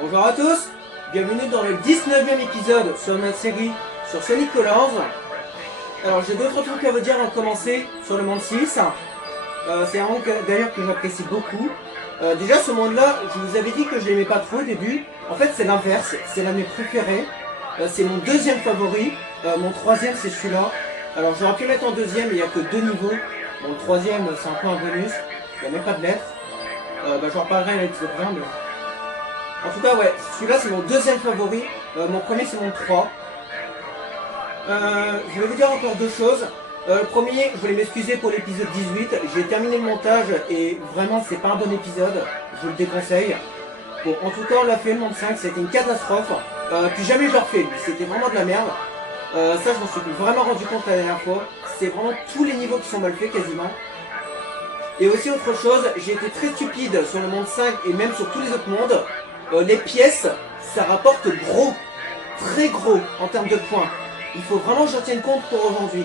Bonjour à tous, bienvenue dans le 19e épisode sur notre série sur Sonic Colors. Alors j'ai d'autres trucs à vous dire avant de commencer sur le monde 6. C'est un monde d'ailleurs que j'apprécie beaucoup. Déjà ce monde là, je vous avais dit que je l'aimais pas trop au début. En fait c'est l'inverse, c'est l'un de mes préférés. C'est mon deuxième favori, mon troisième c'est celui-là. Alors j'aurais pu mettre en deuxième, mais il n'y a que deux niveaux. Bon, le troisième c'est un peu un bonus, il n'y a même pas de lettres. J'en reparlerai à l'épisode 20. Mais... En tout cas, ouais, celui-là c'est mon deuxième favori. Mon premier c'est mon 3. Je vais vous dire encore deux choses. Le premier, je voulais m'excuser pour l'épisode 18. J'ai terminé le montage et vraiment c'est pas un bon épisode. Je vous le déconseille. Bon, en tout cas, on l'a fait le monde 5, c'était une catastrophe. Puis jamais je le refais, c'était vraiment de la merde. Ça, je m'en suis vraiment rendu compte la dernière fois. C'est vraiment tous les niveaux qui sont mal faits quasiment. Et aussi autre chose, j'ai été très stupide sur le monde 5 et même sur tous les autres mondes. Les pièces, ça rapporte gros, très gros en termes de points. Il faut vraiment que j'en tienne compte pour aujourd'hui.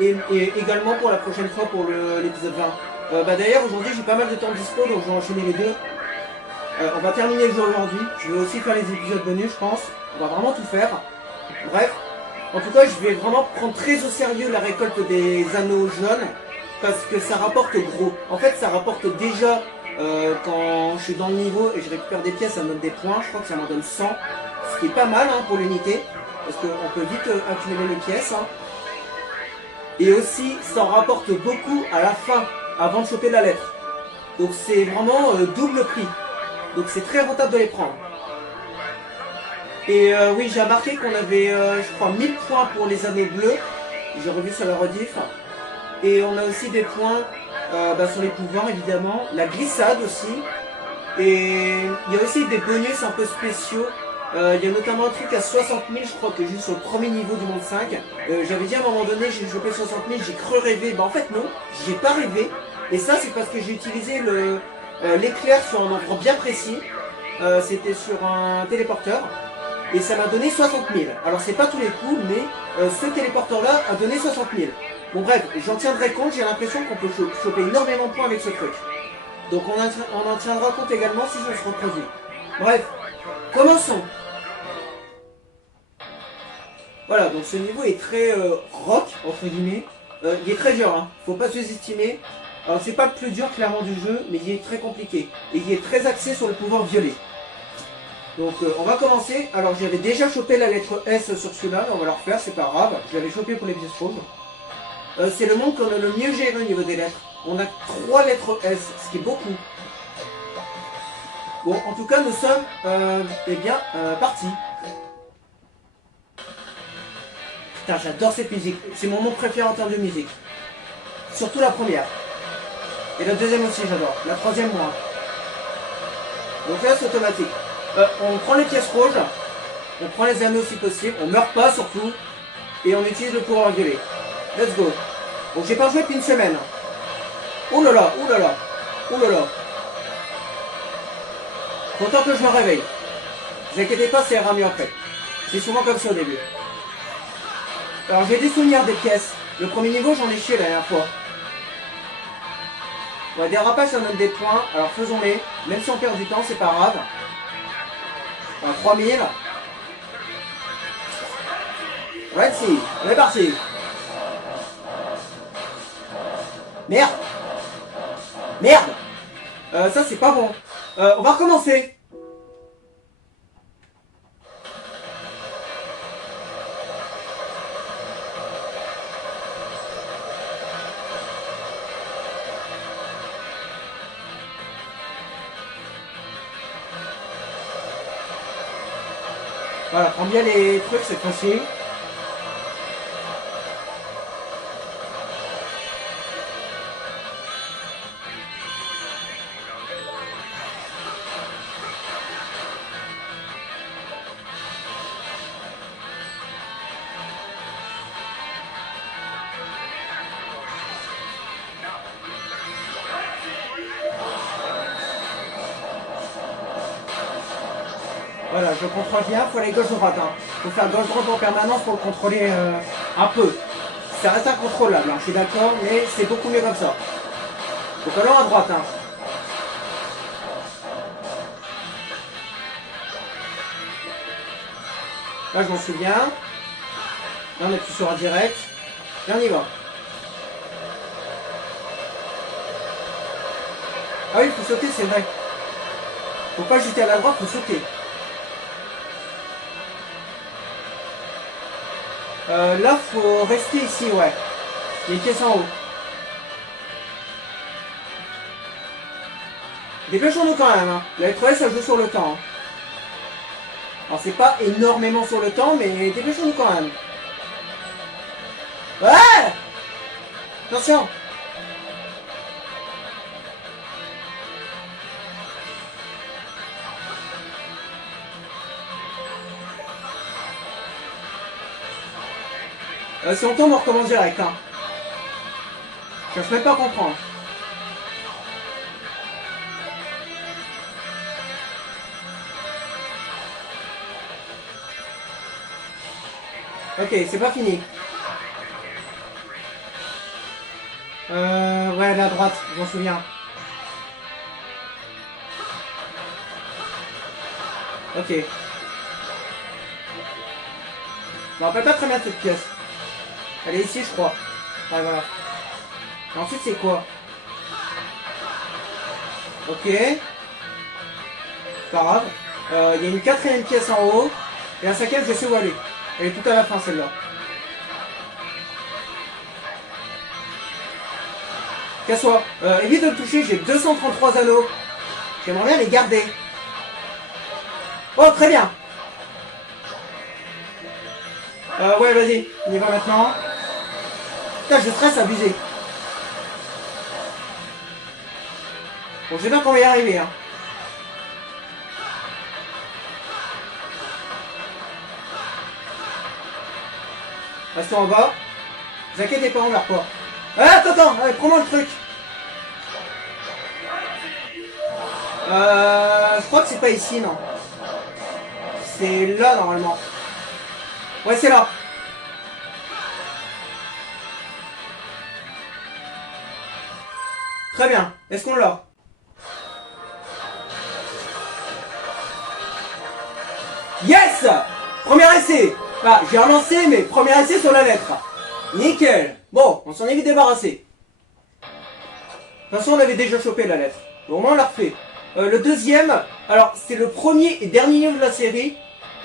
Et également pour la prochaine fois pour l'épisode 20. D'ailleurs aujourd'hui j'ai pas mal de temps dispo donc je vais enchaîner les deux. On va terminer le jeu aujourd'hui. Je vais aussi faire les épisodes bonus je pense. On va vraiment tout faire. Bref. En tout cas je vais vraiment prendre très au sérieux la récolte des anneaux jaunes. Parce que ça rapporte gros. En fait ça rapporte déjà quand je suis dans le niveau et je récupère des pièces, ça me donne des points. Je crois que ça m'en donne 100. Ce qui est pas mal pour l'unité. Parce qu'on peut vite accumuler les pièces. Et aussi, ça en rapporte beaucoup à la fin, avant de choper la lettre. Donc c'est vraiment double prix. Donc c'est très rentable de les prendre. Et oui, j'ai remarqué qu'on avait, je crois, 1000 points pour les anneaux bleus. J'ai revu sur la rediff. Et on a aussi des points sur les pouvoirs, évidemment. La glissade aussi. Et il y a aussi des bonus un peu spéciaux. Il y a notamment un truc à 60 000, je crois que juste sur le premier niveau du monde 5. J'avais dit à un moment donné, j'ai chopé 60 000, j'ai cru rêver. En fait non, j'ai pas rêvé. Et ça c'est parce que j'ai utilisé l'éclair sur un endroit bien précis. C'était sur un téléporteur. Et ça m'a donné 60 000. Alors c'est pas tous les coups, mais ce téléporteur là a donné 60 000. Bon bref, j'en tiendrai compte, j'ai l'impression qu'on peut choper énormément de points avec ce truc. Donc on en tiendra compte également si je se reproduit. Bref, commençons. Voilà, donc ce niveau est très rock, entre guillemets. Il est très dur, hein. Faut pas sous-estimer. Alors c'est pas le plus dur clairement du jeu, mais il est très compliqué. Et il est très axé sur le pouvoir violet. Donc on va commencer. Alors j'avais déjà chopé la lettre S sur celui-là, on va le refaire, c'est pas grave. Je l'avais chopé pour les pièces rouges. C'est le monde qu'on a le mieux géré au niveau des lettres. On a 3 lettres S, ce qui est beaucoup. Bon, en tout cas, nous sommes, partis. Putain, j'adore cette musique. C'est mon monde préféré en termes de musique. Surtout la première. Et la deuxième aussi, j'adore. La troisième, moins. Donc là, c'est automatique. On prend les pièces rouges. On prend les anneaux si possible. On meurt pas, surtout. Et on utilise le pouvoir violet. Let's go. Bon, j'ai pas joué depuis une semaine. Oh là là, oh là là. Oh là là. Content que je me réveille. Ne vous inquiétez pas, ça ira mieux après. C'est souvent comme ça au début. Alors j'ai des souvenirs des pièces. Le premier niveau, j'en ai chié la dernière fois. Ouais, des rapages, ça donne des points. Alors faisons-les. Même si on perd du temps, c'est pas grave. Enfin, 3000. Let's see. On est parti. Merde. Merde. Ça, c'est pas bon. On va recommencer. Voilà, prends bien les trucs cette fois-ci. Voilà, je contrôle bien, faut aller gauche-droite. Faut faire gauche-droite en permanence pour le contrôler un peu. Ça reste incontrôlable, je suis d'accord, mais c'est beaucoup mieux comme ça. Donc allons à droite. Là, je m'en souviens. Là, on appuie sur un direct. Et on y va. Ah oui, il faut sauter, c'est vrai. Faut pas jeter à la droite, faut sauter. Là, faut rester ici, ouais. Il y a une pièce en haut. Dépêchons-nous quand même. Hein. La lettre S, ça joue sur le temps. Hein. Alors, c'est pas énormément sur le temps, mais dépêchons-nous quand même. Ouais! Attention! Si on tombe, on recommence direct. Hein. Je cherche même pas à comprendre. Ok, c'est pas fini. Ouais, là à droite, je m'en souviens. Ok. Je me rappelle pas très bien de cette pièce. Elle est ici, je crois. Ouais, voilà. Et ensuite, c'est quoi? Ok. Pas grave. Il y a une quatrième pièce en haut. Et la cinquième, je sais où elle est. Elle est tout à la fin, celle-là. Casse-toi. Évite de le toucher, j'ai 233 anneaux. J'aimerais bien les garder. Oh, très bien. Ouais, vas-y. On y va maintenant. Putain, je stresse abusé. Bon, je sais bien qu'on va y arriver, hein. Restons en bas. Ne vous inquiétez pas, on meurt pas. Ah, attends, allez, prends-moi le truc. Je crois que c'est pas ici, non. C'est là, normalement. Ouais, c'est là. Très bien. Est-ce qu'on l'a? Yes! Premier essai. Ah, j'ai relancé, mais premier essai sur la lettre. Nickel. Bon, on s'en est vite débarrassé. De toute façon, on avait déjà chopé la lettre. Bon, au moins, on l'a refait. Le deuxième, alors, c'est le premier et dernier niveau de la série.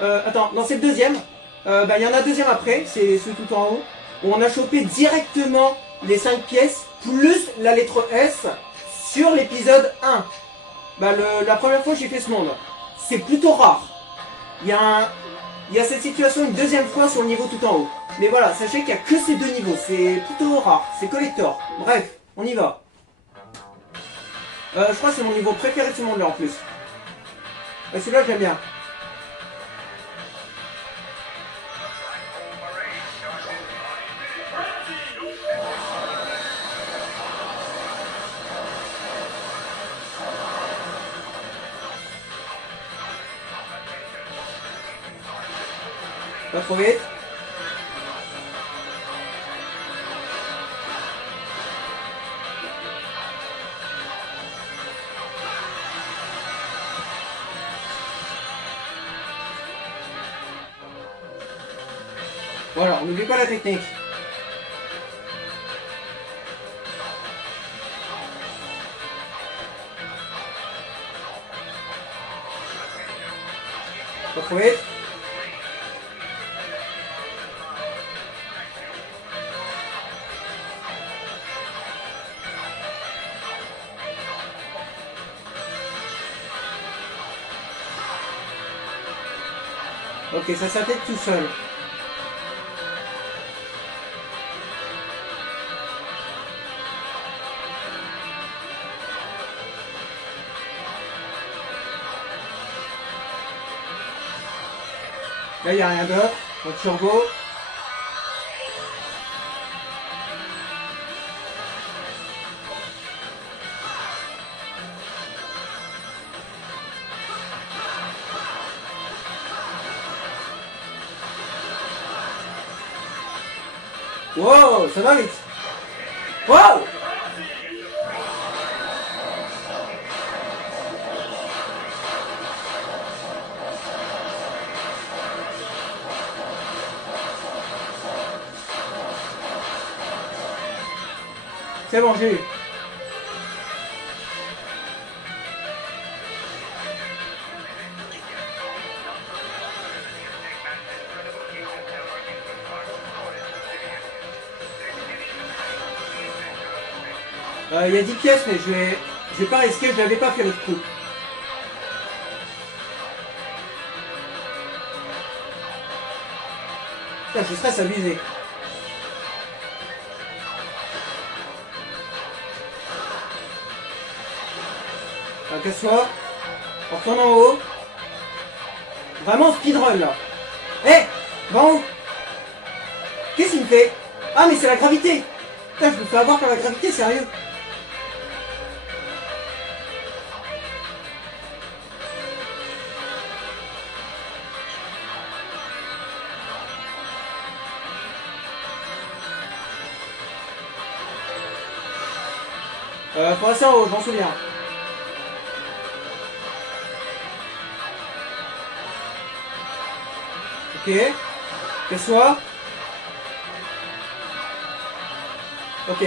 Attends, non, c'est le deuxième. Il y en a un deuxième après, c'est celui tout en haut. Où on a chopé directement les 5 pièces, plus la lettre S, sur l'épisode 1. La première fois que j'ai fait ce monde. C'est plutôt rare. Il y a cette situation une deuxième fois sur le niveau tout en haut. Mais voilà, sachez qu'il n'y a que ces deux niveaux. C'est plutôt rare. C'est collector. Bref, on y va. Je crois que c'est mon niveau préféré de ce monde là en plus. Celui-là j'aime bien. Pas trop vite. Voilà, on n'oublie pas la technique. Pas trop vite. Ok, ça s'attelle tout seul. Là, il n'y a rien d'autre. Donc, turbo. Wow, ça va vite. Wow! C'est bon, j'ai eu. Il y a 10 pièces, mais je vais pas risquer, je l'avais pas fait l'autre coup. Putain, je stresse abusé. Casse-toi. On retourne en haut. Vraiment speedrun là. Hé, va en haut. Qu'est-ce qu'il me fait? Ah, mais c'est la gravité. Putain, je me fais avoir par la gravité, sérieux. Faut rester en haut, je m'en souviens. Ok. Casse-toi. Ok.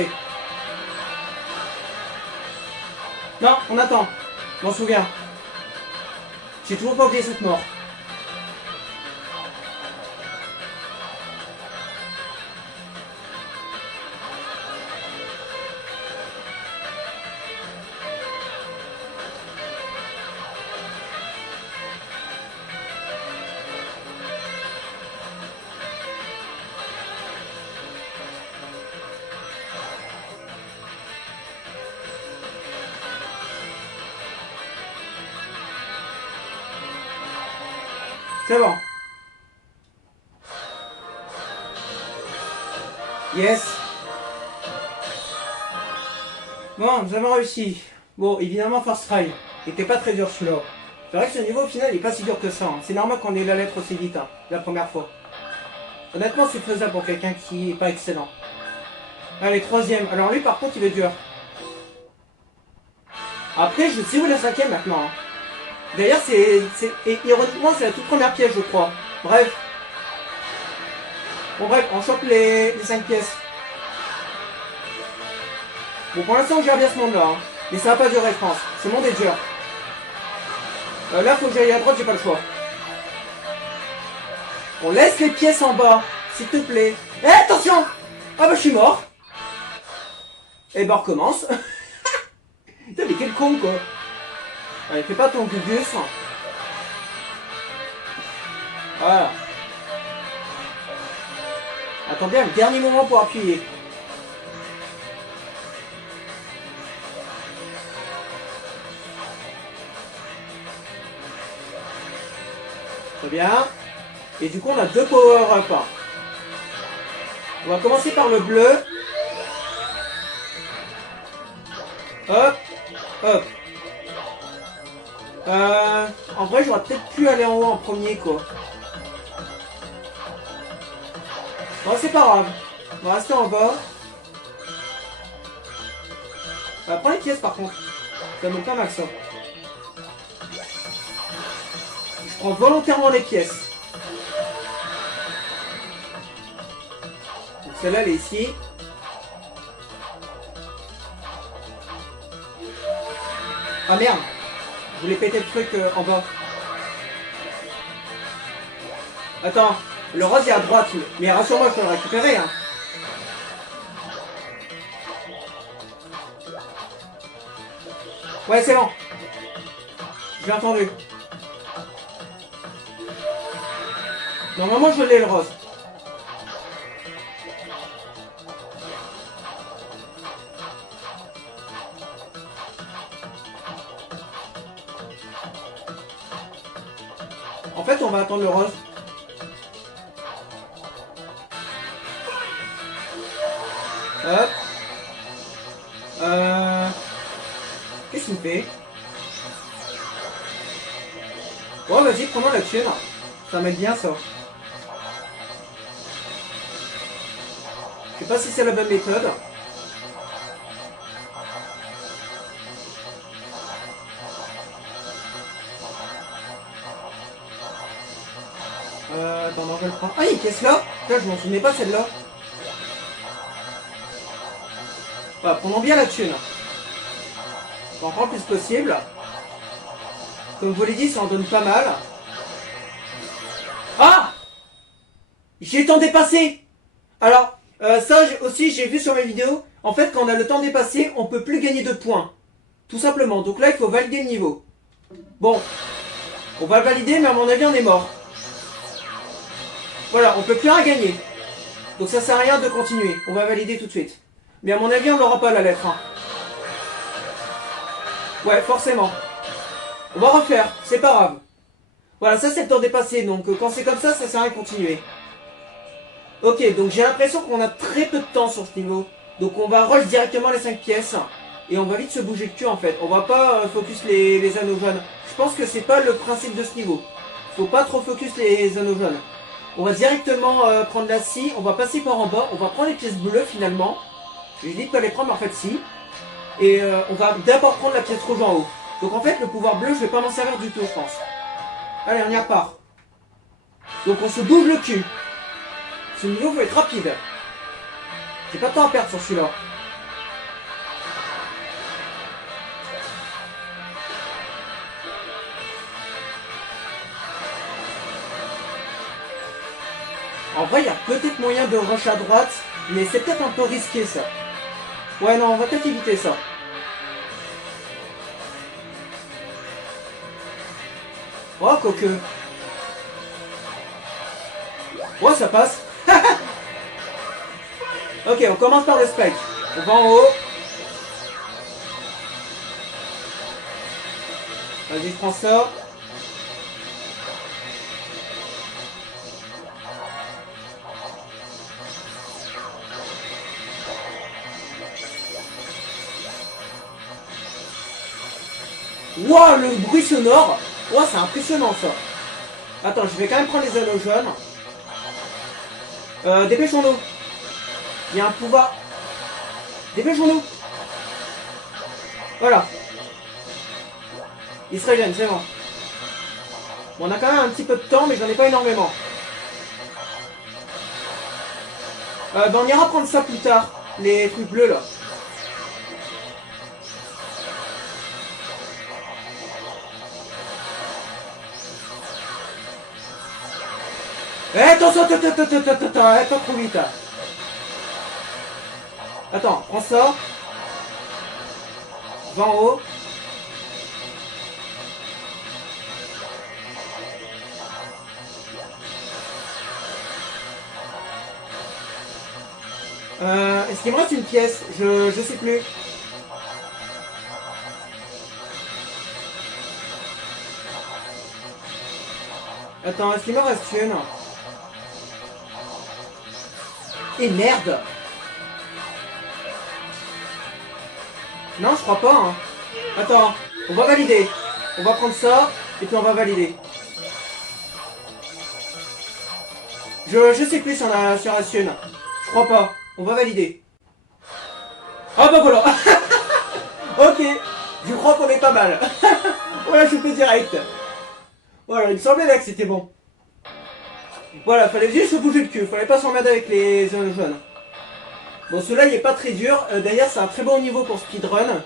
Non, on attend. Je m'en souviens. J'ai toujours pas oublié cette mort. C'est bon. Yes. Bon, nous avons réussi. Bon, évidemment, first try. Il était pas très dur celui-là. C'est vrai que ce niveau au final il est pas si dur que ça. Hein. C'est normal qu'on ait la lettre aussi vite, hein, la première fois. Honnêtement, c'est faisable pour quelqu'un qui est pas excellent. Allez, troisième. Alors lui, par contre, il est dur. Après, je sais où est la cinquième maintenant. Hein. D'ailleurs, et ironiquement, c'est la toute première pièce, je crois. Bref. Bon, bref, on chope les 5 pièces. Bon, pour l'instant, on gère bien ce monde-là. Hein. Mais ça va pas durer, je pense. Ce monde est dur. Là, faut que j'aille à droite, j'ai pas le choix. On laisse les pièces en bas, s'il te plaît. Eh, attention! Ah bah, je suis mort. Et bah, on recommence. Putain, mais quel con, quoi. Allez, fais pas ton gugus. Voilà. Attends bien le dernier moment pour appuyer. Très bien. Et du coup, on a 2 power-up. On va commencer par le bleu. Hop, hop. En vrai, j'aurais peut-être pu aller en haut en premier, quoi. Bon, c'est pas grave. On va rester en bas. Prends les pièces, par contre. Ça monte pas mal, ça. Je prends volontairement les pièces. Celle-là, elle est ici. Ah merde! Je voulais péter le truc en bas. Attends, le rose est à droite, mais rassure-moi, je peux le récupérer. Hein. Ouais, c'est bon. Je l'ai entendu. Normalement, je l'ai le rose. En fait, on va attendre le rose. Hop. Qu'est-ce qu'il me fait? Bon, vas-y, prenons la thune. Ça m'aide bien, ça. Je sais pas si c'est la bonne méthode. Attends, non, je le prends. Ah, il y a une pièce là. Putain, je m'en souvenais pas celle-là. Voilà, prenons bien la thune. Encore le plus possible. Comme je vous l'ai dit, ça en donne pas mal. Ah! J'ai le temps dépassé. Alors, ça aussi j'ai vu sur mes vidéos. En fait, quand on a le temps dépassé, on peut plus gagner de points. Tout simplement. Donc là, il faut valider le niveau. Bon. On va le valider, mais à mon avis, on est mort. Voilà, on peut plus rien gagner. Donc ça sert à rien de continuer. On va valider tout de suite. Mais à mon avis, on l'aura pas la lettre. Hein. Ouais, forcément. On va refaire, c'est pas grave. Voilà, ça c'est le temps dépassé, donc quand c'est comme ça sert à rien de continuer. Ok, donc j'ai l'impression qu'on a très peu de temps sur ce niveau. Donc on va rush directement les 5 pièces. Et on va vite se bouger le cul en fait. On va pas focus les anneaux jaunes. Je pense que c'est pas le principe de ce niveau. Faut pas trop focus les anneaux jaunes. On va directement prendre la scie. On va passer par en bas. On va prendre les pièces bleues finalement. J'ai dit de pas les prendre, mais en fait si. Et on va d'abord prendre la pièce rouge en haut. Donc en fait le pouvoir bleu je vais pas m'en servir du tout je pense. Allez on y repart. Donc on se bouge le cul. Ce niveau faut être rapide. J'ai pas de temps à perdre sur celui-là. En vrai il y a peut-être moyen de rush à droite. Mais c'est peut-être un peu risqué ça. Ouais non on va peut-être éviter ça. Oh quoique. Ouais ça passe. Ok on commence par le spike. On va en haut. Vas-y je prends ça. Wouah le bruit sonore. Ouah c'est impressionnant ça. Attends je vais quand même prendre les anneaux jaunes. Dépêchons-nous. Il y a un pouvoir. Dépêchons-nous. Voilà. Il se régène, c'est bon. Bon, on a quand même un petit peu de temps, mais j'en ai pas énormément. Ben on ira prendre ça plus tard. Les trucs bleus là. Eh, attention, pas trop vite. Attends, prends ça. Va en haut. Est-ce qu'il me reste une pièce? Je sais plus. Attends, est-ce qu'il me reste une? Et merde! Non, je crois pas. Hein. Attends, on va valider. On va prendre ça, et puis on va valider. Je sais plus si on a sur la une. Je crois pas. On va valider. Ah bah voilà. Ok, je crois qu'on est pas mal. Voilà, je fais direct. Voilà, il me semblait là que c'était bon. Voilà, fallait juste se bouger le cul. Fallait pas s'emmerder avec les zones jaunes. Bon, celui-là, il est pas très dur. D'ailleurs, c'est un très bon niveau pour speedrun.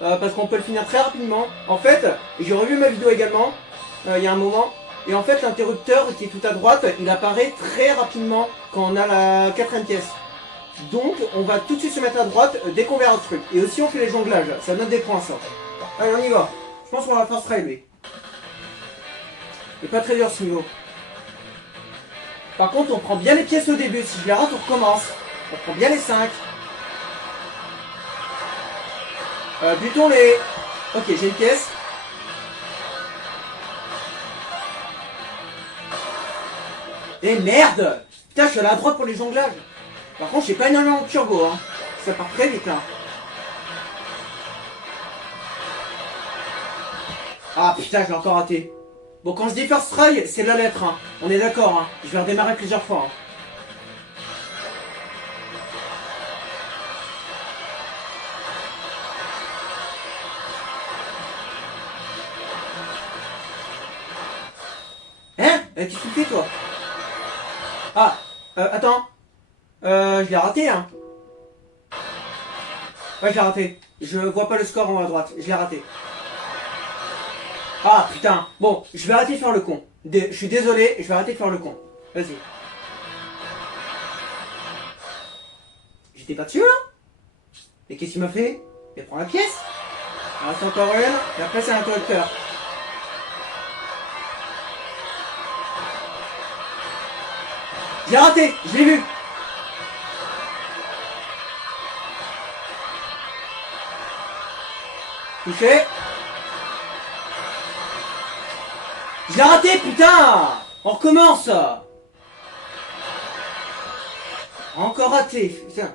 Parce qu'on peut le finir très rapidement. En fait, j'ai revu ma vidéo également. Il y a un moment. Et en fait, l'interrupteur qui est tout à droite, il apparaît très rapidement quand on a la 4ème pièce. Donc, on va tout de suite se mettre à droite dès qu'on verra le truc. Et aussi, on fait les jonglages. Ça donne des points, ça. Allez, on y va. Je pense qu'on va faire ce try, lui. Il est pas très dur, ce niveau. Par contre, on prend bien les pièces au début. Si je les rate, on recommence. On prend bien les 5. Butons les... Ok, j'ai une pièce. Et merde! Putain, je suis allé à droite pour les jonglages. Par contre, j'ai pas énormément de turbo, hein. Ça part très vite, là. Ah putain, je l'ai encore raté. Bon, quand je dis first try, c'est la lettre, hein. On est d'accord, hein. Je vais redémarrer plusieurs fois, hein. Hein? Qu'est-ce que tu fais, toi? Ah, attends. Je l'ai raté, hein. Ouais, j'ai raté. Je vois pas le score en haut à droite. Je l'ai raté. Ah, putain. Bon, je vais arrêter de faire le con. Je suis désolé, je vais arrêter de faire le con. Vas-y. J'étais pas dessus, là? Et qu'est-ce qu'il m'a fait? Il prend la pièce. Il reste encore une. Et après, c'est un interrupteur. J'ai raté. Je l'ai vu. Touché. Je l'ai raté, putain. On recommence. Encore raté, putain.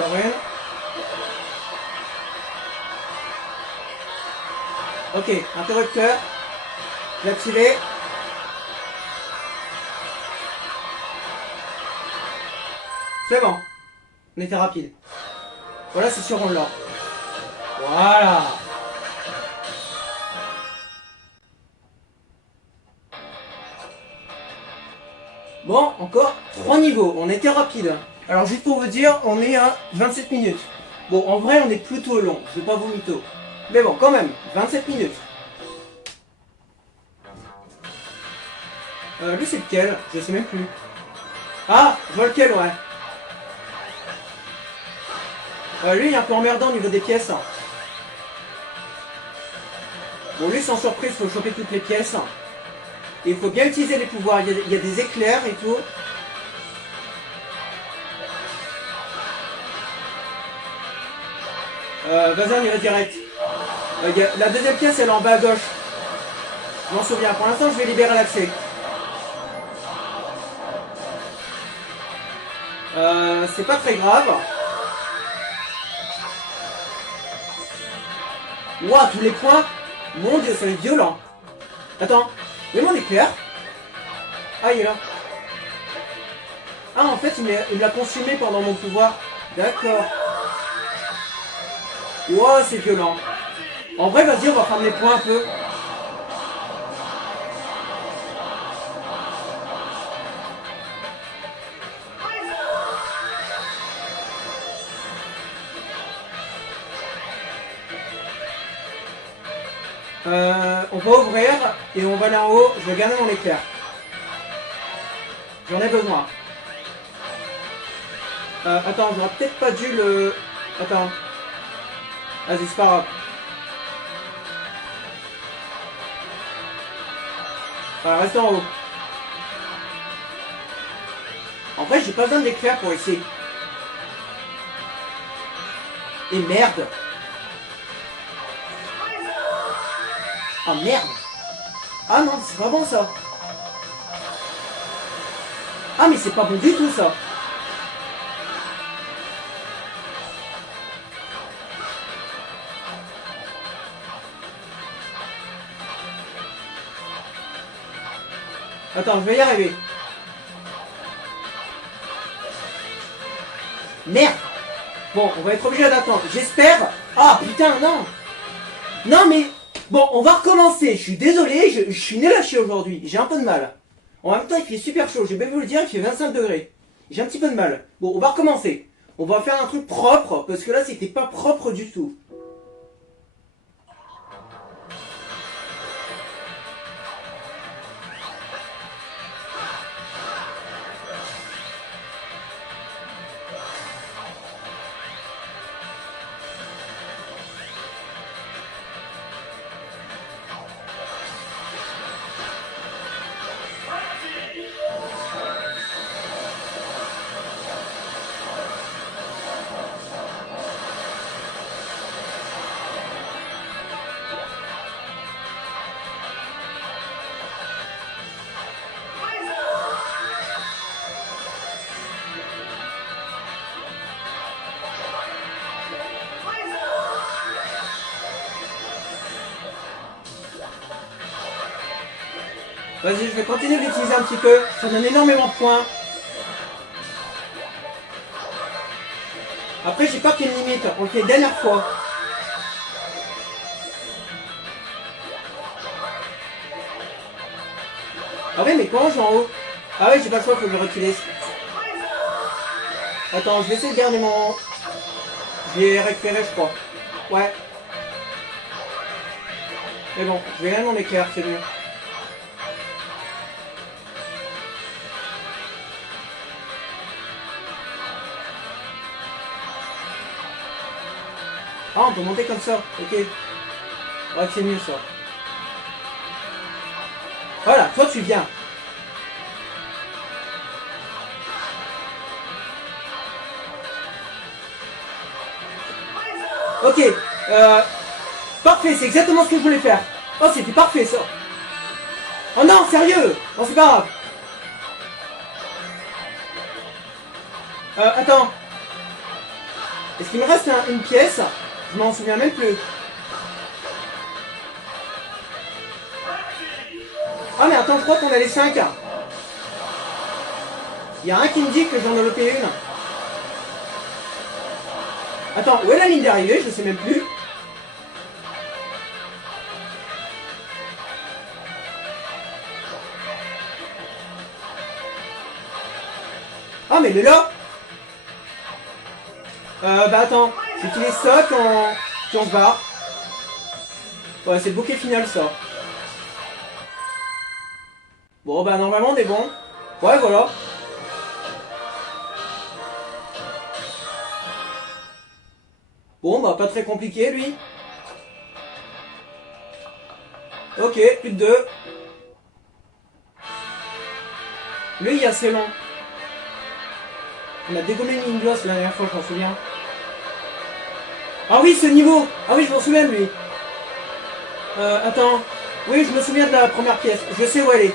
Encore une. Ok, interrupteur. J'ai activé. C'est bon. On était rapide. Voilà, c'est sûr, on l'a. Voilà. Bon, encore 3 niveaux. On était rapide. Alors, juste pour vous dire, on est à 27 minutes. Bon, en vrai, on est plutôt long. Je vais pas vous mytho. Mais bon, quand même, 27 minutes. Lui, c'est lequel? Je sais même plus. Ah, je vois lequel, ouais. Lui, il est un peu emmerdant au niveau des pièces. Bon, lui, sans surprise, il faut choper toutes les pièces. Et il faut bien utiliser les pouvoirs. Il y a des éclairs et tout. Vas-y, on y va direct. La deuxième pièce, elle est en bas à gauche. Je m'en souviens. Pour l'instant, je vais libérer l'accès. C'est pas très grave. Ouah, tous les points. Mon dieu, ça va être violent. Attends, mais mon éclair. Ah, il est là. Ah, en fait, il me l'a consumé pendant mon pouvoir. D'accord. Ouah, c'est violent. En vrai, vas-y, on va prendre les points un peu. On va ouvrir et on va aller en haut. Je vais garder mon éclair. J'en ai besoin. Attends, j'aurais peut-être pas dû le... Attends. Vas-y, c'est pas grave. Reste en haut. En vrai, j'ai pas besoin d'éclair pour essayer. Et merde. Ah merde. Ah non, c'est pas bon ça. Ah mais c'est pas bon du tout ça. Attends, je vais y arriver. Merde. Bon, on va être obligé d'attendre. J'espère. Ah putain, non. Non mais... Bon, on va recommencer. Je suis désolé, je suis nul à chier aujourd'hui. J'ai un peu de mal. En même temps, il fait super chaud. J'ai bien voulu le dire, il fait 25 degrés. J'ai un petit peu de mal. Bon, on va recommencer. On va faire un truc propre, parce que là, c'était pas propre du tout. Vas-y, je vais continuer d'utiliser un petit peu. Ça donne énormément de points. Après, j'ai peur qu'il y ait une limite. On le fait dernière fois. Ah ouais, mais comment je vais en haut? Ah ouais, j'ai pas le choix, faut que je réutilise. Attends, je vais essayer de garder mon... Je l'ai récupéré, je crois. Ouais. Mais bon, je vais rien en éclair, c'est mieux. Ah, on peut monter comme ça, ok. Ouais, c'est mieux ça. Voilà, toi tu viens. Ok, parfait, c'est exactement ce que je voulais faire. Oh, c'était parfait ça. Oh non, sérieux. Bon, c'est pas grave. Attends. Est-ce qu'il me reste une pièce? Je m'en souviens même plus. Ah mais attends, je crois qu'on a les 5. Il y a un qui me dit que j'en ai loupé une. Attends, où est la ligne d'arrivée? Je sais même plus. Ah mais il est là. Bah attends, j'utilise ça quand on se barre. Ouais, c'est le bouquet final ça. Bon bah normalement on est bon. Ouais voilà. Bon bah pas très compliqué lui. Ok, plus de 2. Lui il est assez long. On a dégommé une ligne gloss la dernière fois, je m'en souviens. Ah oui, ce niveau. Ah oui, je m'en souviens de lui. Attends. Oui, je me souviens de la première pièce. Je sais où elle est.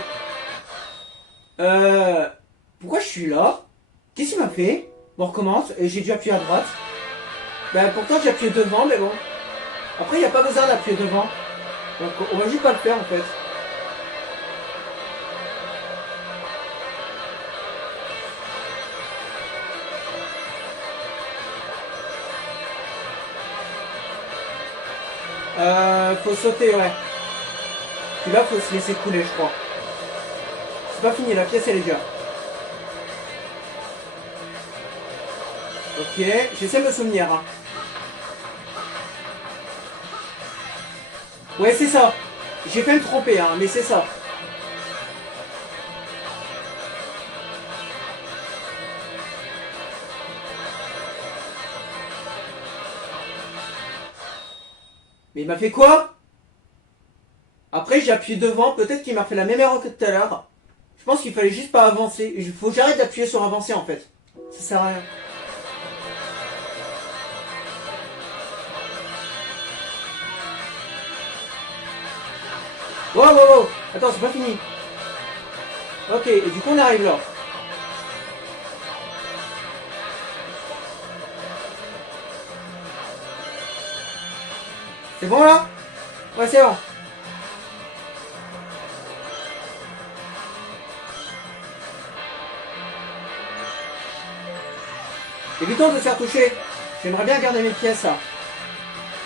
Pourquoi je suis là? Qu'est-ce qu'il m'a fait? Bon, on recommence. Et j'ai dû appuyer à droite. Bah pourtant j'ai appuyé devant, mais bon. Après, il n'y a pas besoin d'appuyer devant. Donc on va juste pas le faire en fait. Faut sauter, ouais. Puis là, faut se laisser couler, je crois. C'est pas fini, la pièce elle est dure. Ok, j'essaie de me souvenir. Hein. Ouais, c'est ça. J'ai fait me tromper, hein, mais c'est ça. Mais il m'a fait quoi? Après, j'ai appuyé devant. Peut-être qu'il m'a fait la même erreur que tout à l'heure. Je pense qu'il fallait juste pas avancer. Il faut que j'arrête d'appuyer sur avancer en fait. Ça sert à rien. Wow, wow, wow. Attends, c'est pas fini. Ok, et du coup on arrive là. C'est bon là? Ouais, c'est bon. Évitons de se faire toucher. J'aimerais bien garder mes pièces là.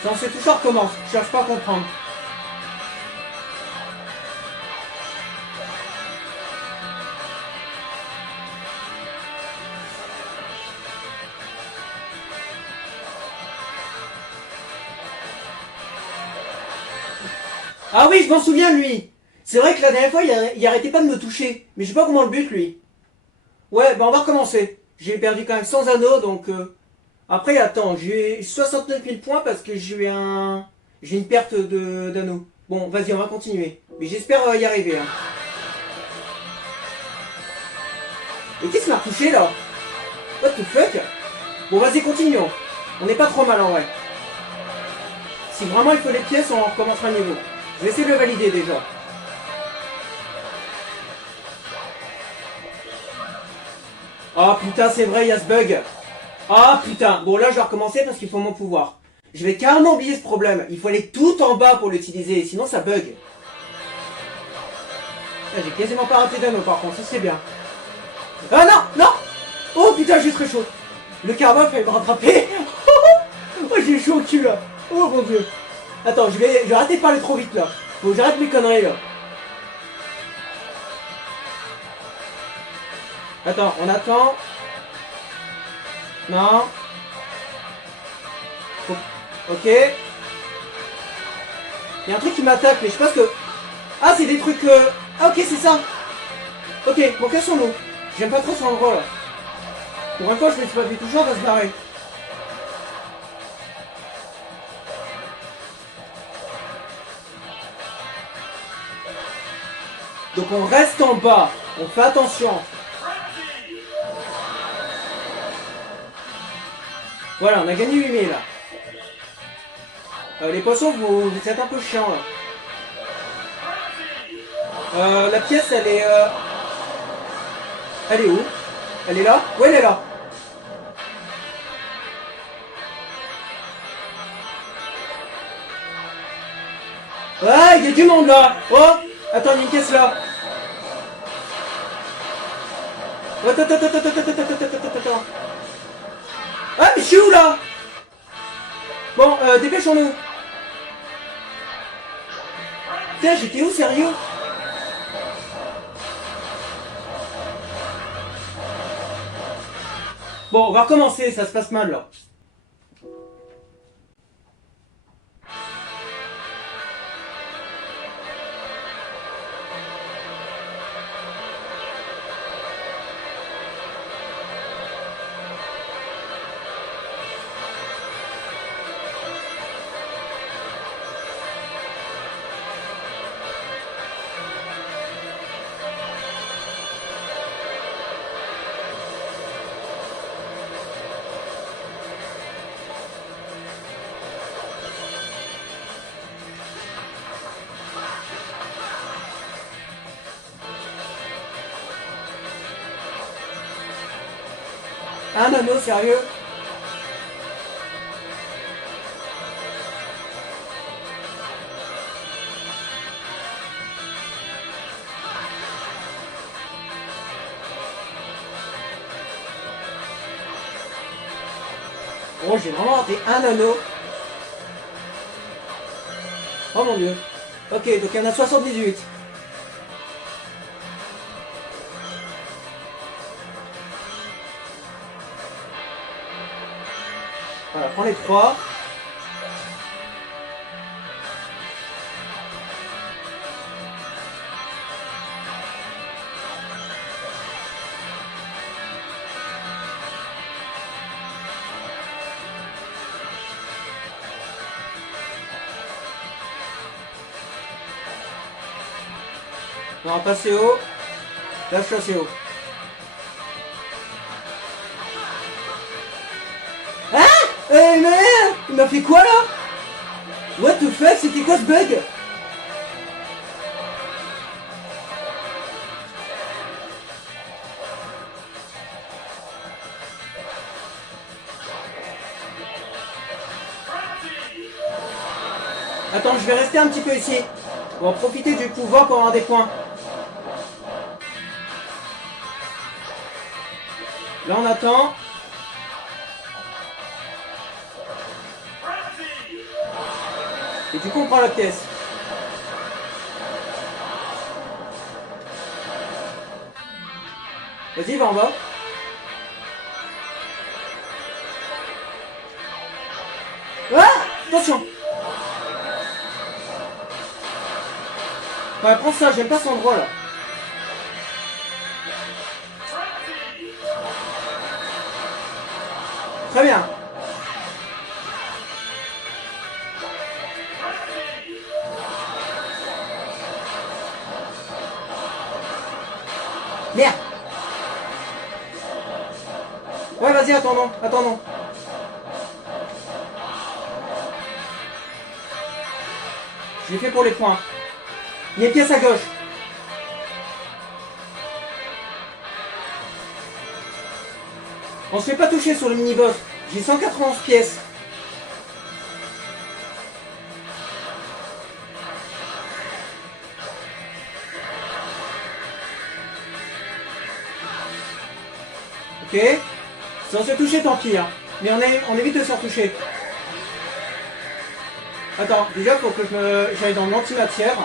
Si on se touche, on recommence. Je cherche pas à comprendre. Ah oui, je m'en souviens de lui. C'est vrai que la dernière fois, il arrêtait pas de me toucher. Mais je sais pas comment le but lui. Ouais, bah on va recommencer. J'ai perdu quand même 100 anneaux, donc... Après, attends, j'ai 69 000 points parce que j'ai une perte d'anneaux. Bon, vas-y, on va continuer. Mais j'espère y arriver. Hein. Et qu'est-ce qui m'a touché là? What the fuck? Bon, vas-y, continuons. On n'est pas trop mal en vrai. Si vraiment il faut les pièces, on recommencera le niveau. Je vais essayer de le valider déjà. Oh putain, c'est vrai, il y a ce bug. Ah putain, bon là je vais recommencer parce qu'il faut mon pouvoir. Je vais carrément oublier ce problème. Il faut aller tout en bas pour l'utiliser, sinon ça bug. Ah, j'ai quasiment pas raté d'anneau par contre, ça c'est bien. Ah non, non. Oh putain, j'ai très chaud. Le karma fait me rattraper. Oh, j'ai chaud au cul là. Oh mon dieu. Attends, je vais arrêter de parler trop vite là. Faut que j'arrête mes conneries là. Attends, on attend. Non. Ok. Il y a un truc qui m'attaque, mais je pense que... Ah, c'est des trucs... Ah, ok, c'est ça. Ok, bon, cassons-nous. J'aime pas trop son endroit, là. Pour une fois, je me suis pas fait toucher, on va se barrer. Donc, on reste en bas. On fait attention. Voilà, on a gagné 8000, là. Les poissons, vous êtes un peu chiants, là. La pièce, elle est... Elle est où? Elle est là? Ouais, elle est là. Ah, il y a du monde, là. Oh, attends, il y a une caisse, là. Attends. Ah, mais je suis où, là? Bon, dépêchons-nous. Putain, j'étais où, sérieux? Bon, on va recommencer, ça se passe mal là. Un anneau, sérieux? Oh, j'ai vraiment raté un anneau. Oh mon dieu. Ok, donc il y en a 78. Voilà, prends les 3. On va passer haut. Là, je suis assez haut. Ah, mais il m'a fait quoi là? What the fuck, c'était quoi ce bug? Attends, je vais rester un petit peu ici. On va profiter du pouvoir pour avoir des points. Là, on attend. Et du coup, on prend la pièce. Vas-y, va en bas. Ah, attention. Ouais, prends ça, j'aime pas cet endroit là. Très bien. Merde. Ouais, vas-y, attendons. Je l'ai fait pour les points. Il y a une pièce à gauche. On se fait pas toucher sur le mini-boss. J'ai 191 pièces. Ok. Sans se toucher, tant pis. Hein. Mais on évite de se retoucher. Attends, déjà, faut que j'aille dans l'antimatière.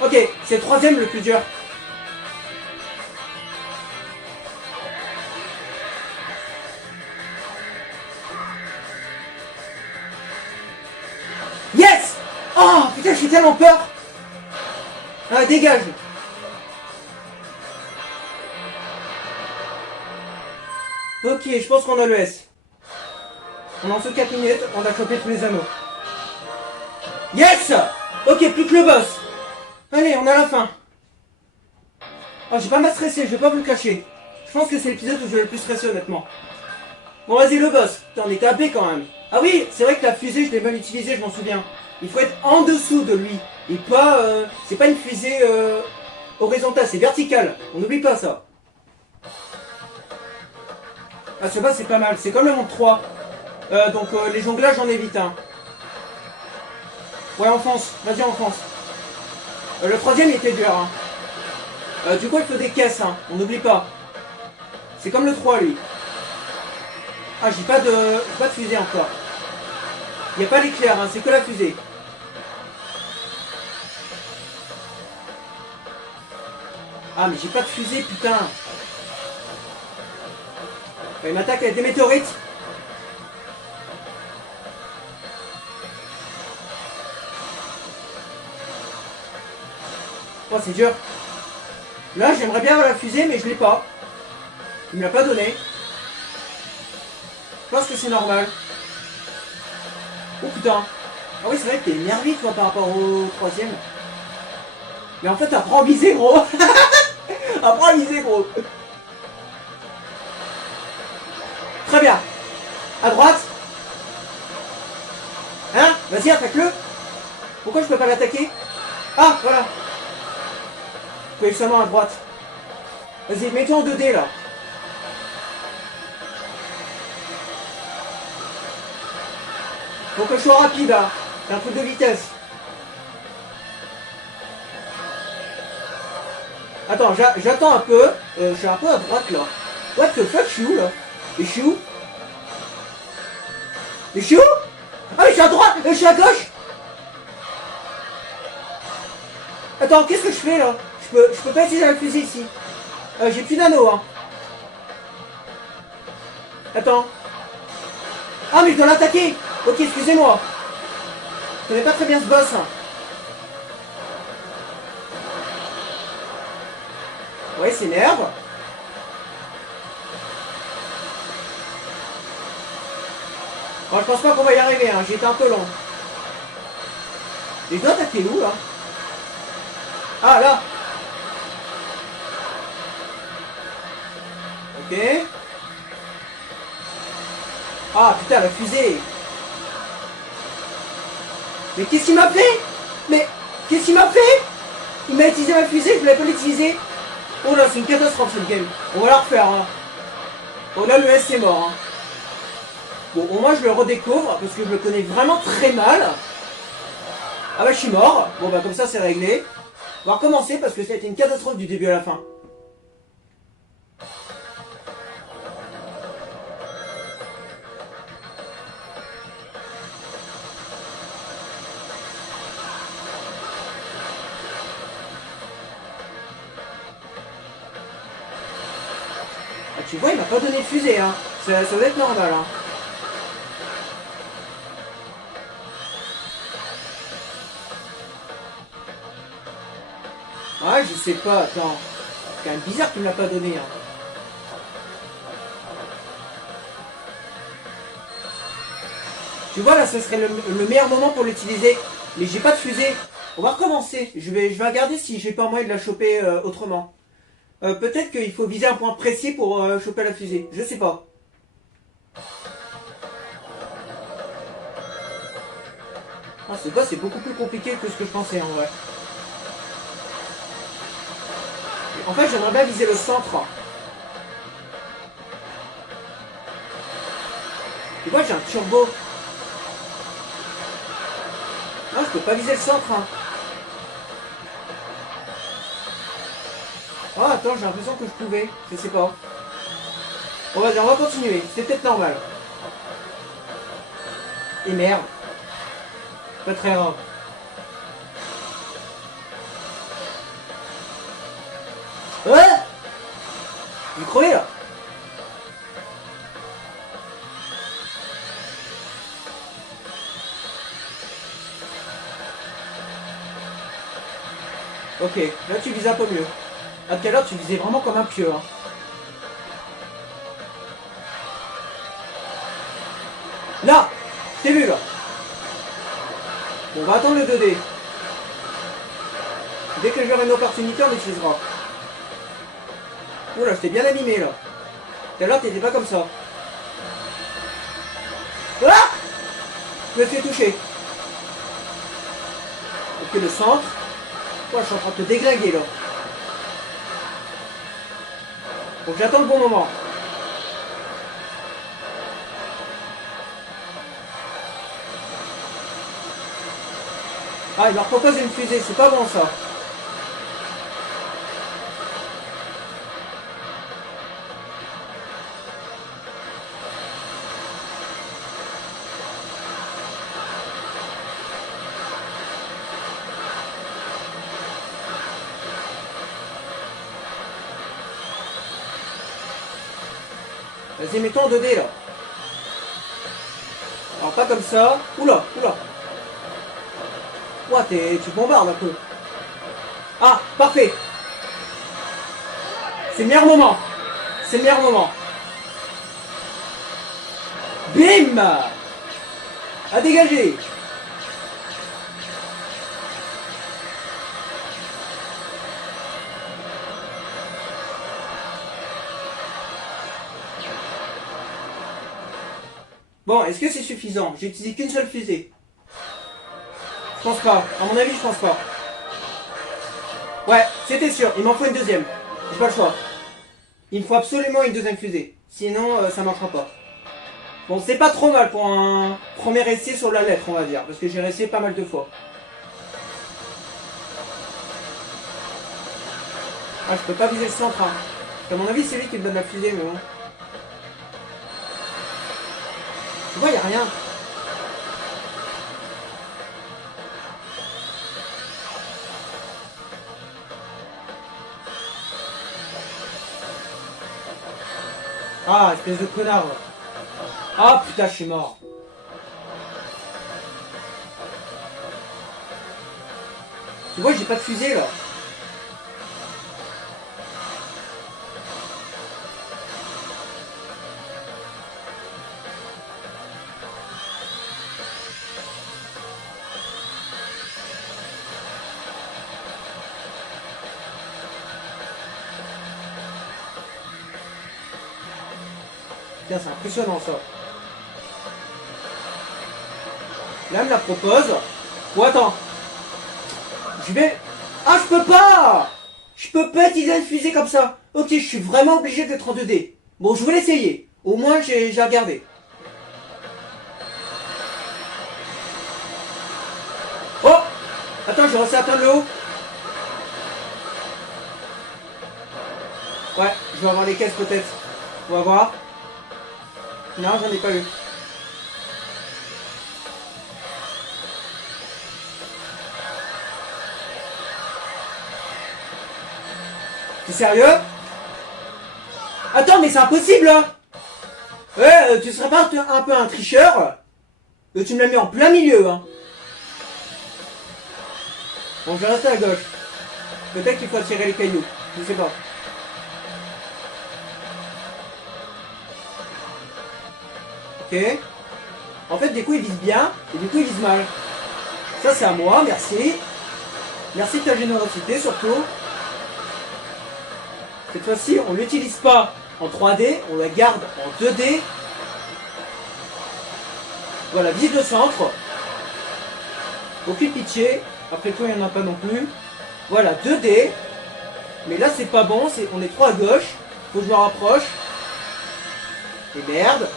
Ok, c'est le troisième le plus dur. Yes! Oh, putain, j'ai tellement peur. Ah, dégage. Ok, je pense qu'on a le S. On en fait 4 minutes, on a chopé tous les anneaux. Yes! Ok, plus que le boss. Allez, on a la fin. Oh, j'ai pas mal stressé, je vais pas vous le cacher. Je pense que c'est l'épisode où je vais le plus stresser, honnêtement. Bon, vas-y, le boss. Putain, on est tapé quand même. Ah oui, c'est vrai que la fusée, je l'ai mal utilisée, je m'en souviens. Il faut être en dessous de lui. Et pas... c'est pas une fusée horizontale, c'est vertical. On n'oublie pas ça. Ah, ce boss, c'est pas mal. C'est comme le monde 3. Donc, les jonglages, j'en évite un. Ouais, enfonce. Vas-y, enfonce. Le troisième, il était dur. Hein. Du coup, il faut des caisses. Hein. On n'oublie pas. C'est comme le 3, lui. Ah, j'ai pas de fusée encore. Il n'y a pas l'éclair, hein, c'est que la fusée. Ah, mais j'ai pas de fusée, putain. Il m'attaque avec des météorites. Oh, c'est dur. Là, j'aimerais bien avoir la fusée, mais je l'ai pas. Il me l'a pas donné. Je pense que c'est normal. Oh putain. Ah oui, c'est vrai que t'es énervé, toi, par rapport au troisième. Mais en fait, apprends à viser, gros. Apprends à viser, gros. Très bien. À droite. Hein? Vas-y, attaque-le. Pourquoi je peux pas l'attaquer? Ah, voilà. Tu peux aller seulement à droite. Vas-y, mets-toi en 2D, là. Faut que je sois rapide, là. C'est un truc de vitesse. Attends, j'attends un peu. Je suis un peu à droite, là. What the fuck, je suis où, là? Et je suis où? Mais je suis où? Ah, mais je suis à droite! Je suis à gauche! Attends, qu'est-ce que je fais, là? Je peux pas utiliser la fusée, ici. J'ai plus d'anneaux, hein. Attends. Ah, mais je dois l'attaquer! Ok, excusez-moi. Je connais pas très bien ce boss, hein. Ouais, c'est s'énerve. Bon, je pense pas qu'on va y arriver, hein. J'ai été un peu long. Et je dois attaquer où, là? Ah, là. Ok. Ah, putain, la fusée. Mais qu'est-ce qu'il m'a fait? Mais qu'est-ce qu'il m'a fait? Il m'a utilisé ma fusée, je voulais pas l'utiliser. Oh là, c'est une catastrophe, ce game. On va la refaire, hein. Oh là, le S, c'est mort, hein. Bon, au moins, je le redécouvre, parce que je le connais vraiment très mal. Ah bah, je suis mort. Bon, bah, comme ça, c'est réglé. On va recommencer, parce que ça a été une catastrophe du début à la fin. Ah, tu vois, il m'a pas donné de fusée, hein. Ça doit être normal, hein. Ouais, je sais pas, attends. C'est quand même bizarre qu'il me l'a pas donné, hein. Tu vois, là, ce serait le meilleur moment pour l'utiliser. Mais j'ai pas de fusée. On va recommencer. Je vais regarder si j'ai pas moyen de la choper autrement. Peut-être qu'il faut viser un point précis pour choper la fusée. Je sais pas. Ah, ce boss c'est beaucoup plus compliqué que ce que je pensais en vrai. En fait, j'aimerais bien viser le centre. Tu vois, j'ai un turbo. Non, je peux pas viser le centre. Hein. Oh, attends, j'ai l'impression que je pouvais. Je sais pas. Bon, vas-y, on va continuer. C'est peut-être normal. Et merde. Pas très grave. Ouais. J'ai crevé là. Ok, là tu vises un peu mieux. À tout à l'heure tu visais vraiment comme un pieu. Hein. Là, je t'ai vu là. Bon, on va attendre le 2D. Dès que j'aurai une opportunité, on l'utilisera. Oula, je t'ai bien animé là. Tout à l'heure t'étais pas comme ça. Ah, je me suis touché. Ok, le centre. Ouais, je suis en train de te déglinguer là. Donc j'attends le bon moment. Ah, il leur propose une fusée, c'est pas bon ça. Vas-y, mets-toi en 2D là. Alors pas comme ça. Oula, oula. Ouah, tu bombardes un peu. Ah, parfait. C'est le meilleur moment. C'est le meilleur moment. Bim. À dégager. Bon, est-ce que c'est suffisant? J'ai utilisé qu'une seule fusée. Je pense pas. À mon avis, je pense pas. Ouais, c'était sûr. Il m'en faut une deuxième. J'ai pas le choix. Il me faut absolument une deuxième fusée. Sinon, ça marchera pas. Bon, c'est pas trop mal pour un premier essai sur la lettre, on va dire. Parce que j'ai essayé pas mal de fois. Ah, je peux pas viser le centre. Hein. À mon avis, c'est lui qui me donne la fusée, mais bon. Tu vois, y a rien. Ah, espèce de connard. Ah, putain, je suis mort. Tu vois, j'ai pas de fusée, là. Putain, c'est impressionnant, ça. Là, elle me la propose. Bon, attends. Je vais... Ah, je peux pas. Je peux pas utiliser une fusée comme ça. Ok, je suis vraiment obligé d'être en 2D. Bon, je vais l'essayer. Au moins, j'ai regardé. Oh. Attends, j'ai réussi à atteindre le haut. Ouais, je vais avoir les caisses peut-être. On va voir. Non, j'en ai pas eu. T'es sérieux? Attends, mais c'est impossible là. Ouais, tu serais pas un peu un tricheur? Tu me l'as mis en plein milieu, hein. Bon, je vais rester à gauche. Peut-être qu'il faut attirer les cailloux. Je sais pas. Ok. En fait, des coups ils visent bien, et des coups ils visent mal. Ça, c'est à moi, merci. Merci de ta générosité, surtout. Cette fois-ci, on l'utilise pas en 3D, on la garde en 2D. Voilà, vise le centre. Aucune pitié. Après toi, il n'y en a pas non plus. Voilà, 2D. Mais là, c'est pas bon, on est trop à gauche. Faut que je me rapproche. Et merde.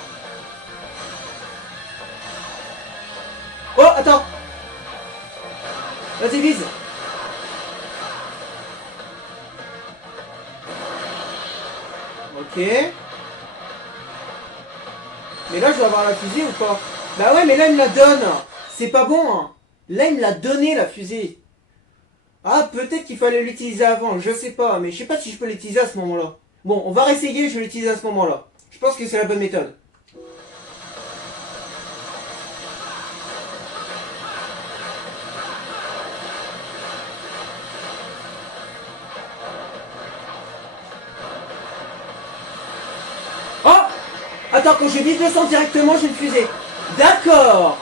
Oh, attends. Vas-y, vise. Ok. Mais là, je dois avoir la fusée ou pas? Bah ouais, mais là, il me la donne. C'est pas bon, hein. Là, il me l'a donné, la fusée. Ah, peut-être qu'il fallait l'utiliser avant, je sais pas. Mais je sais pas si je peux l'utiliser à ce moment-là. Bon, on va réessayer, je vais l'utiliser à ce moment-là. Je pense que c'est la bonne méthode. Oh! Attends, quand je vise le sang directement, j'ai une fusée. D'accord.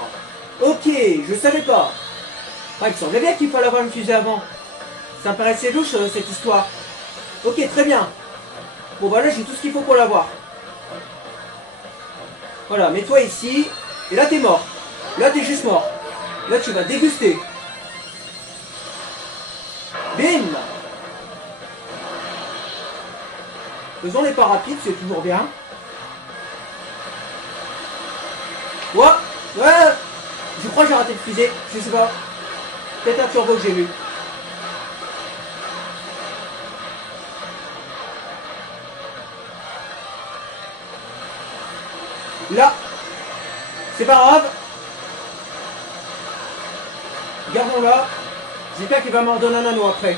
Ok, je savais pas. Ah, il semblait bien qu'il fallait avoir une fusée avant. Ça me paraissait louche, cette histoire. Ok, très bien. Bon, bah là, j'ai tout ce qu'il faut pour l'avoir. Voilà, mets-toi ici. Et là, t'es mort. Là, t'es juste mort. Là, tu vas déguster. Bim! Faisons les pas rapides, c'est toujours bien. Ouais, ouais. Je crois que j'ai raté de fusée. Je sais pas. Peut-être un turbo que j'ai vu. Là. C'est pas grave. Gardons-la. J'espère qu'il va m'en donner un anneau après.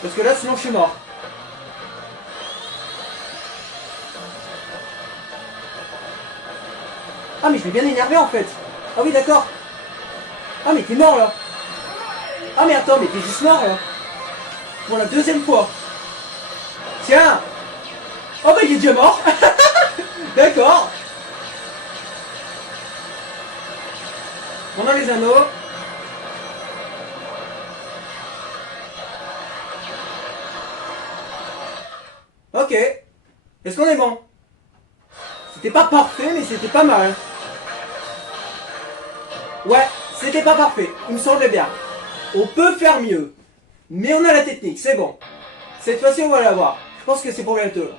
Parce que là, sinon, je suis mort. Ah, mais je l'ai bien énervé en fait. Ah oui, d'accord. Ah, mais t'es mort là. Ah, mais attends, mais t'es juste mort là. Pour la deuxième fois. Tiens. Oh, bah il est déjà mort. D'accord. On a les anneaux. Ok. Est-ce qu'on est bon? C'était pas parfait, mais c'était pas mal. Ouais, c'était pas parfait. Il me semblait bien. On peut faire mieux. Mais on a la technique, c'est bon. Cette fois-ci, on va l'avoir. Je pense que c'est pour bientôt.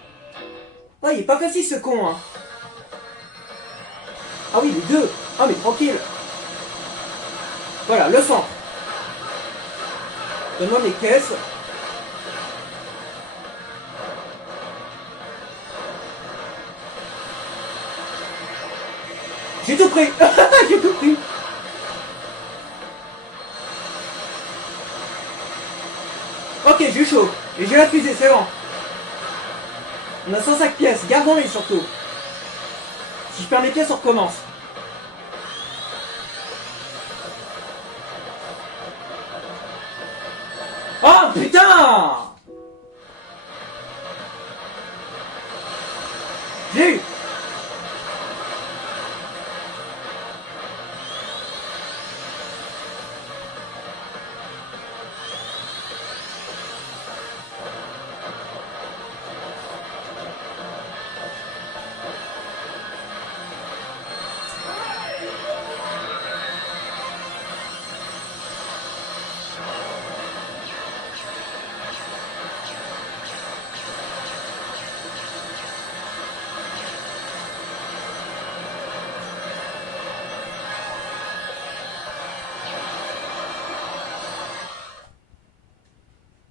Ah, il est pas facile ce con, hein. Ah oui, les deux. Ah, mais tranquille. Voilà, le centre. Donne-moi mes caisses. J'ai tout pris. J'ai tout pris. Ok, j'ai eu chaud. Et j'ai la fusée, c'est bon. On a 105 pièces. Gardons-les surtout. Si je perds mes pièces, on recommence. Oh putain! J'ai eu.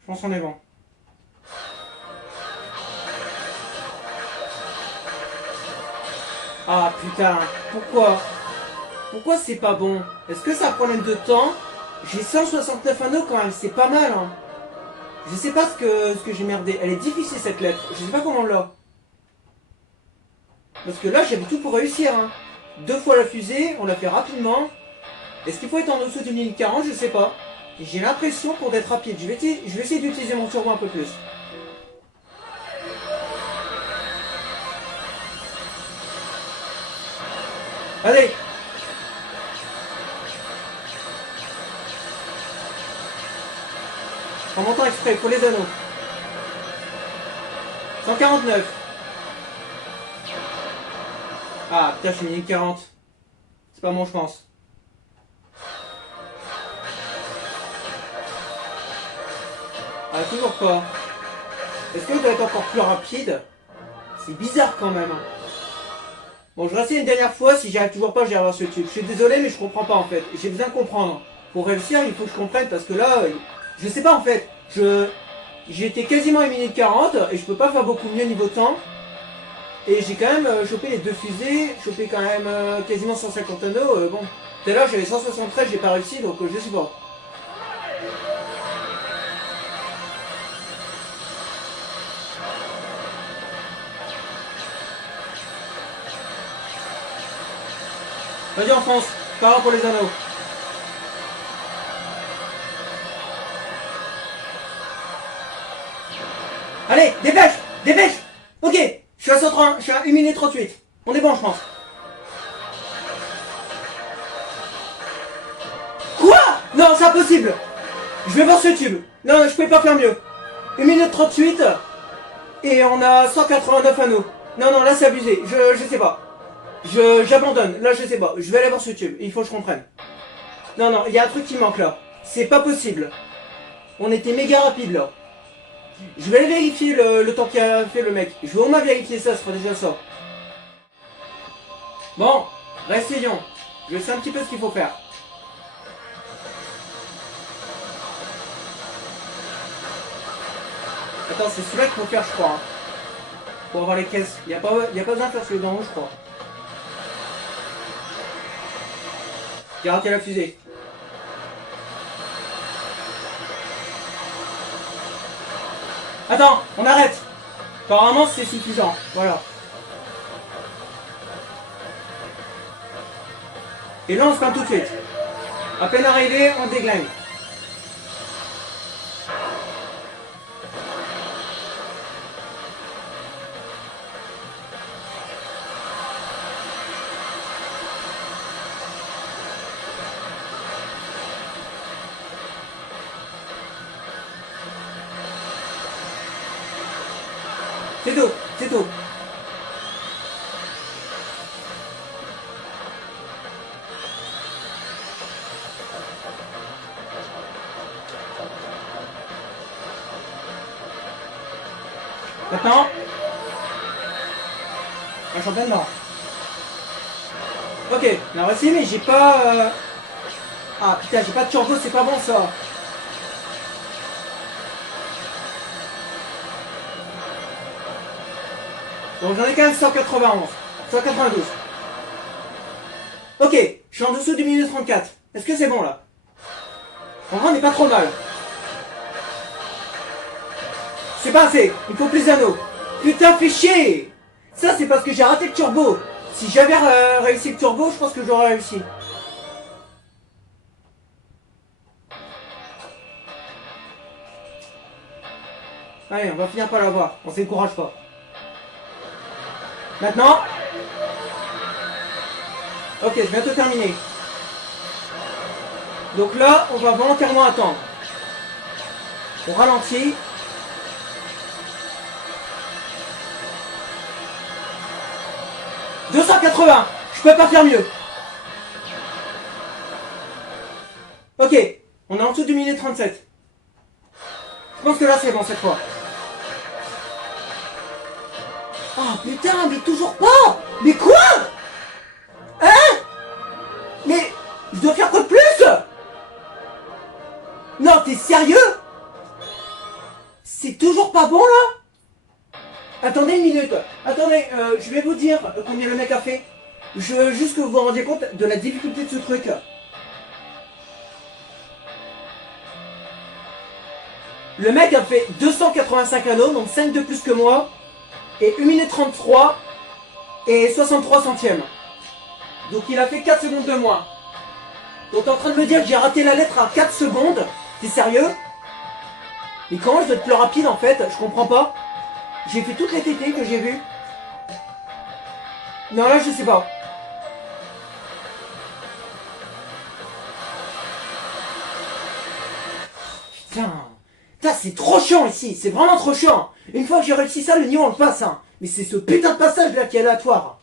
Je pense qu'on est bon. Ah putain, pourquoi? Pourquoi c'est pas bon? Est-ce que ça prend de temps? J'ai 169 anneaux quand même, c'est pas mal, hein. Je sais pas ce que j'ai merdé. Elle est difficile cette lettre, je sais pas comment on l'a. Parce que là j'avais tout pour réussir, hein. 2 fois la fusée, on l'a fait rapidement. Est-ce qu'il faut être en dessous d'une ligne 40? Je sais pas. J'ai l'impression pour d'être rapide. Je vais essayer d'utiliser mon turbo un peu plus. Allez! En montant exprès, pour les anneaux. 149. Ah putain, je suis mis 40. C'est pas bon, je pense. Ah, toujours pas. Est-ce que doit être encore plus rapide? C'est bizarre quand même. Bon, je vais essayer une dernière fois. Si j'y arrive toujours pas, j'irai voir sur YouTube. Je suis désolé, mais je comprends pas en fait. J'ai besoin de comprendre. Pour réussir, il faut que je comprenne parce que là, je sais pas en fait. J'ai été quasiment à 1 minute 40 et je peux pas faire beaucoup mieux niveau temps. Et j'ai quand même chopé les 2 fusées, chopé quand même quasiment 150 anneaux. Bon, tout à l'heure j'avais 173, j'ai pas réussi donc je sais pas. Vas-y, en France, par pour les anneaux. Allez, dépêche, dépêche. Ok, je suis à 130, je suis à 1 minute 38. On est bon, je pense. Quoi? Non, c'est impossible. Je vais voir ce tube. Non, je pouvais pas faire mieux. 1 minute 38 et on a 189 anneaux. Non, non, là c'est abusé. Je sais pas. J'abandonne. Là, je sais pas. Je vais aller voir ce tube. Il faut que je comprenne. Non, non, il y a un truc qui manque là. C'est pas possible. On était méga rapide là. Je vais aller vérifier le temps qu'il a fait le mec. Je vais au moins vérifier ça, ce sera déjà ça. Bon, essayons. Je sais un petit peu ce qu'il faut faire. Attends, c'est celui-là qu'il faut faire, je crois. Hein. Pour avoir les caisses. Il n'y a pas besoin de faire celui d'en haut, je crois. J'ai raté la fusée. Attends, on arrête. Apparemment, c'est suffisant. Voilà. Et là, on se prend tout de suite. À peine arrivé, on déglingue. C'est tout, c'est tout. Maintenant, un championnat. Ok, on a réussi, mais j'ai pas... Ah putain, j'ai pas de turbo, c'est pas bon ça. Donc j'en ai quand même 191, 192. Ok, je suis en dessous du minute 34. Est-ce que c'est bon là? En vrai, on n'est pas trop mal. C'est pas assez, il faut plus d'anneaux. Putain, fais chier. Ça, c'est parce que j'ai raté le turbo. Si j'avais réussi le turbo, je pense que j'aurais réussi. Allez, on va finir par l'avoir. On s'encourage pas. Maintenant. Ok, c'est bientôt terminé. Donc là, on va volontairement attendre. On ralentit. « 280 ! Je peux pas faire mieux. Ok, on est en dessous du minute 37. Je pense que là c'est bon cette fois. Oh putain, mais toujours pas. Mais quoi? Hein? Mais je dois faire quoi de plus? Non, t'es sérieux? C'est toujours pas bon là? Attendez une minute. Attendez, je vais vous dire combien le mec a fait. Je veux juste que vous vous rendiez compte de la difficulté de ce truc. Le mec a fait 285 anneaux, donc 5 de plus que moi. Et 1 minute 33 et 63 centièmes. Donc il a fait 4 secondes de moins. Donc t'es en train de me dire que j'ai raté la lettre à 4 secondes? T'es sérieux? Mais comment je dois être plus rapide en fait? Je comprends pas. J'ai fait toutes les TT que j'ai vues. Non là je sais pas. Putain. Putain c'est trop chiant ici. C'est vraiment trop chiant. Une fois que j'ai réussi ça, le niveau on le passe. Hein. Mais c'est ce putain de passage là qui est aléatoire.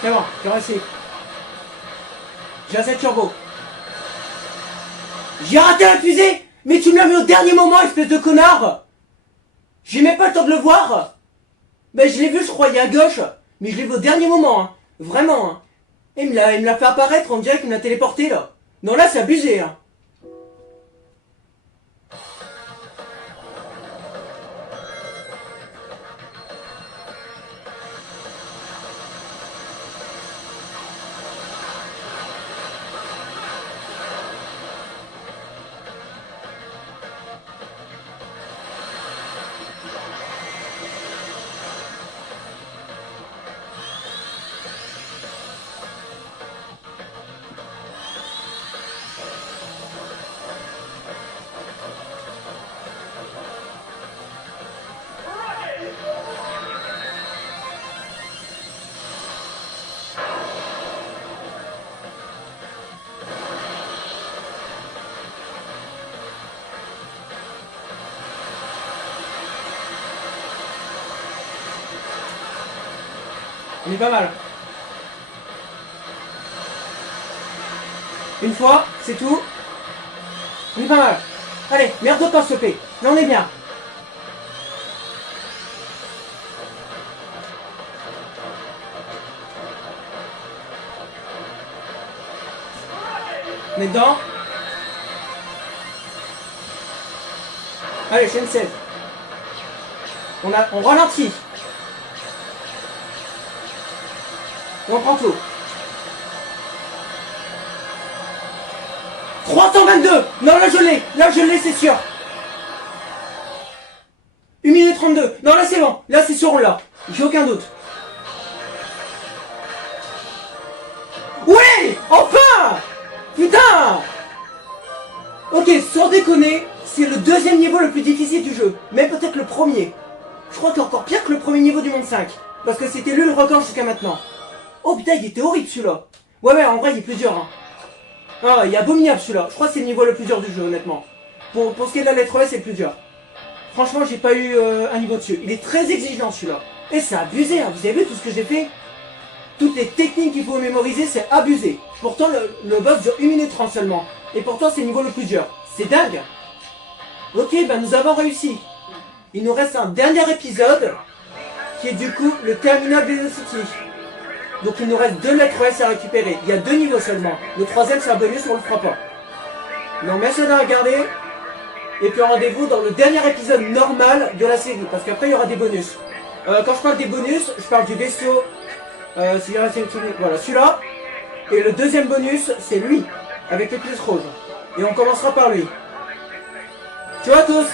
C'est bon, j'ai réussi. J'ai assez de turbo. J'ai raté la fusée. Mais tu me l'as mis au dernier moment, espèce de connard. J'ai même pas le temps de le voir. Ben je l'ai vu, je croyais à gauche. Mais je l'ai vu au dernier moment. Hein. Vraiment. Hein. Et il me l'a fait apparaître, on dirait qu'il me l'a téléporté là. Non là c'est abusé hein. On est pas mal. Une fois, c'est tout. On est pas mal. Allez, merde pas s'il te plaît. Là on est bien. On est dedans. Allez, chaîne 16. On ralentit. Et on prend tout. 322. Non, là je l'ai, c'est sûr. 1 minute 32. Non, là c'est bon. Là c'est sûr, on l'a. J'ai aucun doute. Ouais. Enfin. Putain. Ok, sans déconner, c'est le deuxième niveau le plus difficile du jeu. Même peut-être le premier. Je crois qu'il est encore pire que le premier niveau du monde 5. Parce que c'était lui le record jusqu'à maintenant. Oh putain, il était horrible celui-là. Ouais, en vrai, il est plus dur. Hein. Ah, il est abominable celui-là. Je crois que c'est le niveau le plus dur du jeu, honnêtement. Pour ce qui est de la lettre S, c'est le plus dur. Franchement, j'ai pas eu un niveau dessus. Il est très exigeant celui-là. Et c'est abusé, hein. Vous avez vu tout ce que j'ai fait? Toutes les techniques qu'il faut mémoriser, c'est abusé. Pourtant, le boss dure 1 minute 30 seulement. Et pourtant, c'est le niveau le plus dur. C'est dingue. Ok, ben nous avons réussi. Il nous reste un dernier épisode, qui est du coup le Terminal Velocity. Donc il nous reste 2 lettres S à récupérer. Il y a 2 niveaux seulement. Le troisième c'est un bonus, on le fera pas. Donc merci d'avoir regardé. Et puis rendez-vous dans le dernier épisode normal de la série. Parce qu'après il y aura des bonus. Quand je parle des bonus, je parle du vaisseau. Voilà, celui-là. Et le deuxième bonus, c'est lui. Avec les pièces roses. Et on commencera par lui. Ciao à tous.